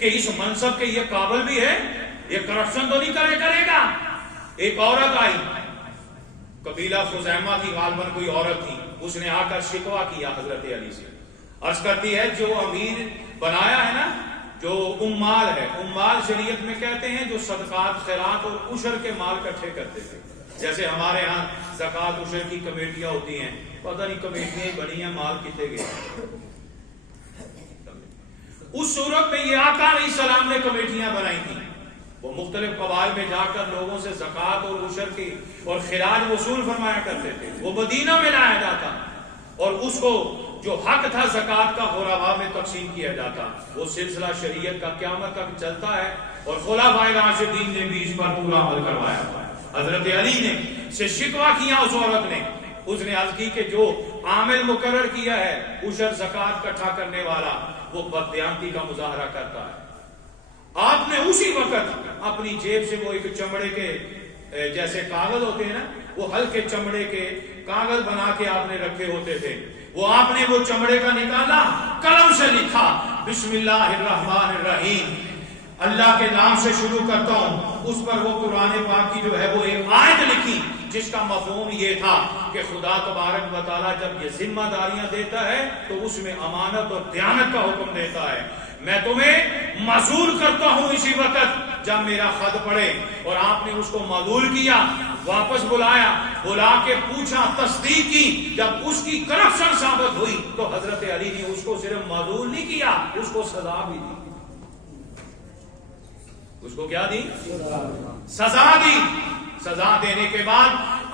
کہ اس منصب کے یہ قابل بھی ہے, یہ کرپشن تو نہیں کرے گا. ایک عورت آئی, قبیلہ خزیمہ کی غالباً کوئی عورت تھی, اس نے آ کر شکوہ کیا حضرت علی سے. عرض کرتی ہے جو امیر بنایا ہے نا, جو امال ہے, امال شریعت میں کہتے ہیں جو صدقات خیرات اور عشر کے مال اکٹھے کرتے تھے. جیسے ہمارے ہاں زکوٰۃ عشر کی کمیٹیاں ہوتی ہیں, پتہ نہیں کمیٹیاں بنی ہیں, مال کتنے گئے. اس صورت میں یہ آقا علیہ السلام نے کمیٹیاں بنائی تھیں. وہ مختلف قبائل میں جا کر لوگوں سے زکوٰۃ اور عشر کی اور خراج وصول فرمایا کرتے تھے. وہ مدینہ میں لایا جاتا اور اس کو جو حق تھا زکوٰۃ کا غرباء میں تقسیم کیا جاتا. وہ سلسلہ شریعت کا قیامت تک چلتا ہے اور خلفائے راشدین نے بھی اس پر پورا عمل کروایا. حضرت علی نے سے شکوہ کیا اس عورت نے. اس نے عرض کی کہ جو عامل مقرر کیا ہے عشر زکوٰۃ اکٹھا کرنے والا, وہ بددیانتی کا مظاہرہ کرتا ہے. آپ نے اسی وقت اپنی جیب سے وہ ایک چمڑے کے جیسے کاغذ ہوتے ہیں نا, وہ ہلکے چمڑے کے کاغذ بنا کے آپ نے رکھے ہوتے تھے, وہ آپ نے وہ چمڑے کا نکالا, قلم سے لکھا بسم اللہ الرحمن الرحیم, اللہ کے نام سے شروع کرتا ہوں. اس پر وہ قرآن پاک کی جو ہے وہ ایک آیت لکھی جس کا مفہوم یہ تھا کہ خدا تبارک و تعالیٰ جب یہ ذمہ داریاں دیتا ہے تو اس میں امانت اور دیانت کا حکم دیتا ہے. میں تمہیں معزول کرتا ہوں اسی وقت جب میرا خط پڑے. اور آپ نے اس کو معزول کیا, واپس بلایا, بلا کے پوچھا, تصدیق کی. جب اس کی کرپشن ثابت ہوئی تو حضرت علی نے اس کو صرف معزول نہیں کیا, اس کو سزا بھی دی. اس کو کیا دی؟ سزا دی. سزا دینے کے بعد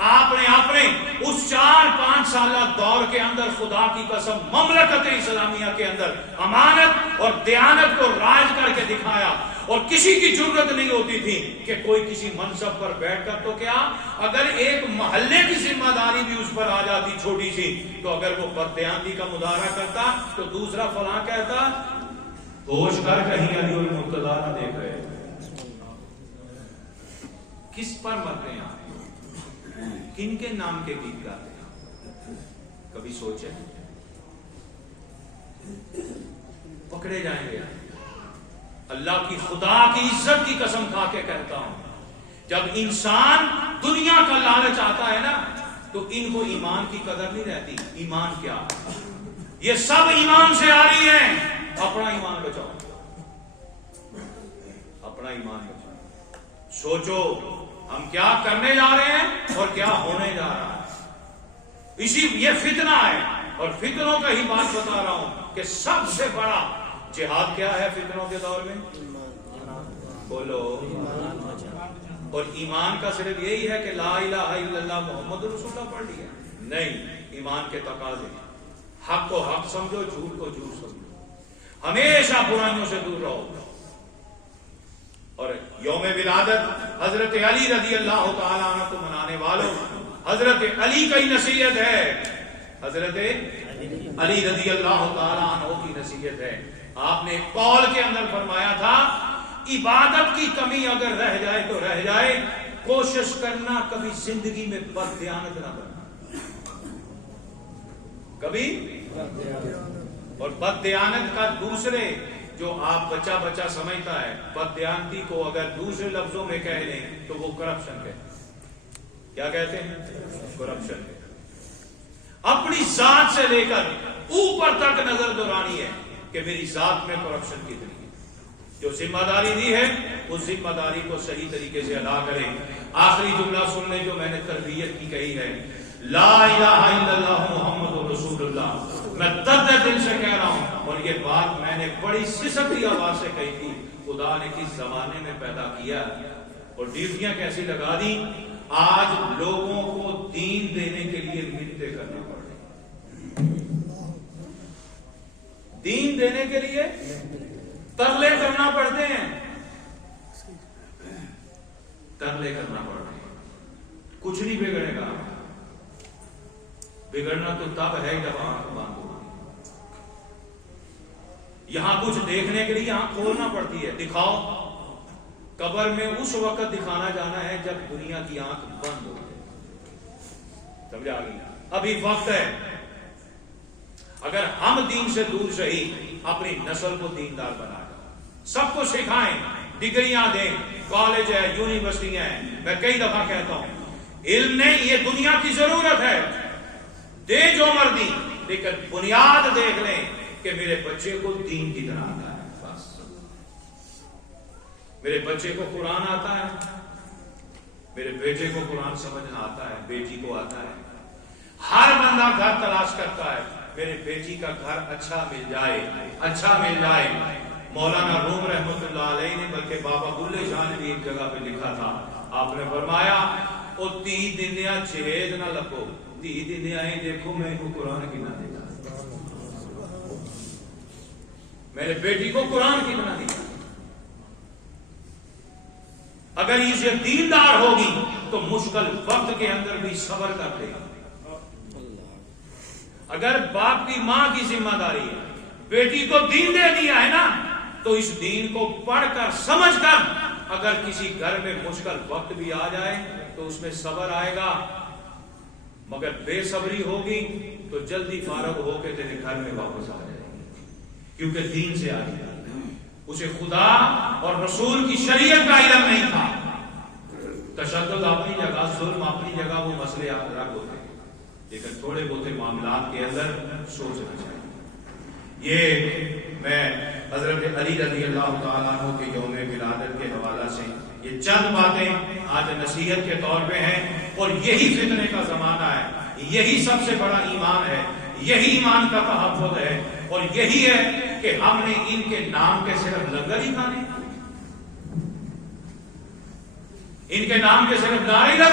آپ نے اپنے اس 4-5 سالہ دور کے اندر خدا کی قسم مملکت اسلامیہ کے اندر امانت اور دیانت کو راج کر کے دکھایا. اور کسی کی ضرورت نہیں ہوتی تھی کہ کوئی کسی منصب پر بیٹھ کر, تو کیا اگر ایک محلے کی ذمہ داری بھی اس پر آ جاتی چھوٹی سی, تو اگر وہ بددیانتی کا مظاہرہ کرتا تو دوسرا فلاں کہتا ہوش کر کہیں علی المرتضیٰ نہ دیکھ رہے. کس پر مرتے ہیں آپ, کن کے نام کے گیت گاتے ہیں, کبھی سوچے؟ پکڑے جائیں گے. اللہ کی خدا کی عزت کی قسم کھا کے کہتا ہوں, جب انسان دنیا کا لالچ آتا ہے نا تو ان کو ایمان کی قدر نہیں رہتی. ایمان کیا, یہ سب ایمان سے آ رہی ہیں. اپنا ایمان بچاؤ, اپنا ایمان بچاؤ. سوچو ہم کیا کرنے جا رہے ہیں اور کیا ہونے جا رہا ہے. یہ فتنہ ہے, اور فتنوں کا ہی بات بتا رہا ہوں کہ سب سے بڑا جہاد کیا ہے فتنوں کے دور میں؟ بولو. اور ایمان کا صرف یہی ہے کہ لا الہ الا اللہ محمد رسول اللہ پڑھ لیا؟ نہیں. ایمان کے تقاضے, حق کو حق سمجھو, جھوٹ کو جھوٹ سمجھو, ہمیشہ برائیوں سے دور رہو. اور یوم ولادت حضرت علی رضی اللہ تعالیٰ عنہ کو منانے والوں, حضرت علی کا ہی نصیحت ہے. حضرت علی رضی اللہ تعالیٰ عنہ کی نصیحت ہے. آپ نے قول کے اندر فرمایا تھا عبادت کی کمی اگر رہ جائے تو رہ جائے, کوشش کرنا کبھی زندگی میں بددیانت نہ بننا کبھی. اور بددیانت کا دوسرے جو آپ بچہ سمجھتا ہے, بددیانتی کو اگر دوسرے لفظوں میں کہہ لیں تو وہ کرپشن ہے. کیا کہتے ہیں؟ کرپشن ہے. اپنی ذات سے لے کر اوپر تک نظر دورانی ہے کہ میری ذات میں کرپشن کتنی ہے. جو ذمہ داری دی ہے اس ذمہ داری کو صحیح طریقے سے ادا کریں. آخری جملہ سن لیں جو میں نے تربیت کی کہی ہے, لا الہ الا اللہ محمد رسول اللہ. میں درد دل سے کہہ رہا ہوں, اور یہ بات میں نے بڑی سسکتی آواز سے کہی تھی. خدا نے کس زمانے میں پیدا کیا اور ڈیوٹیاں کیسی لگا دی. آج لوگوں کو دین دینے کے لیے منتیں کرنا پڑ رہی, دین دینے کے لیے ترلے کرنا پڑتے ہیں, ترلے کرنا پڑ رہے ہیں. کچھ نہیں بگڑے گا. بگڑنا تو تب ہے جب آنکھ بند ہوگی. یہاں کچھ دیکھنے کے لیے آنکھ کھولنا پڑتی ہے. دکھاؤ. قبر میں اس وقت دکھانا جانا ہے جب دنیا کی آنکھ بند ہو جائے. سمجھا گئی؟ ابھی وقت ہے. اگر ہم دین سے دور صحیح اپنی نسل کو دیندار بنا سب کو سکھائیں، ڈگریاں دیں، کالج ہے، یونیورسٹی ہیں. میں کئی دفعہ کہتا ہوں علم نہیں، یہ دنیا کی ضرورت ہے، دے جو مرضی، لیکن بنیاد دیکھ لیں کہ میرے بچے کو دین کی طرح آتا ہے. بس میرے بچے کو قرآن آتا ہے، میرے بیٹے کو قرآن سمجھنا آتا ہے، بیٹی کو آتا ہے. ہر بندہ گھر تلاش کرتا ہے، میرے بیٹی کا گھر اچھا مل جائے، اچھا مل جائے. مولانا روم رحمت اللہ علیہ نے بلکہ بابا بلے شاہ نے بھی ایک جگہ پہ لکھا تھا، آپ نے فرمایا او 30 دنیا جہیز نہ لگو، 30 دنیا ہی دیکھو میں کو قرآن کی نہ دیتا، میرے بیٹی کو قرآن کی نہ دیتا. اگر اسے دیندار ہوگی تو مشکل وقت کے اندر بھی صبر کر دے گا. اگر باپ کی ماں کی ذمہ داری ہے، بیٹی کو دین دے دیا ہے نا، تو اس دین کو پڑھ کر سمجھ کر اگر کسی گھر میں مشکل وقت بھی آ جائے تو اس میں صبر آئے گا. مگر بے صبری ہوگی تو جلدی فارغ ہو کے تیرے گھر میں واپس آ جائے گی، کیونکہ دین سے آئی ہے. اسے خدا اور رسول کی شریعت کا علم نہیں تھا. تشدد اپنی جگہ، ظلم اپنی جگہ، وہ مسئلے الگ ہوتے ہیں، لیکن تھوڑے بہت معاملات کے اندر سوچنا چاہیے. یہ میں حضرت علی رضی اللہ تعالیٰ عنہ کے یوم ولادت کے حوالہ سے یہ چند باتیں آج نصیحت کے طور پہ ہیں. اور یہی فتنے کا زمانہ ہے، یہی سب سے بڑا ایمان ہے، یہی ایمان کا تحفظ ہے، اور یہی ہے کہ ہم نے ان کے نام کے صرف لنگر ہی کھانے، ان کے نام کے صرف نعرے لگانے.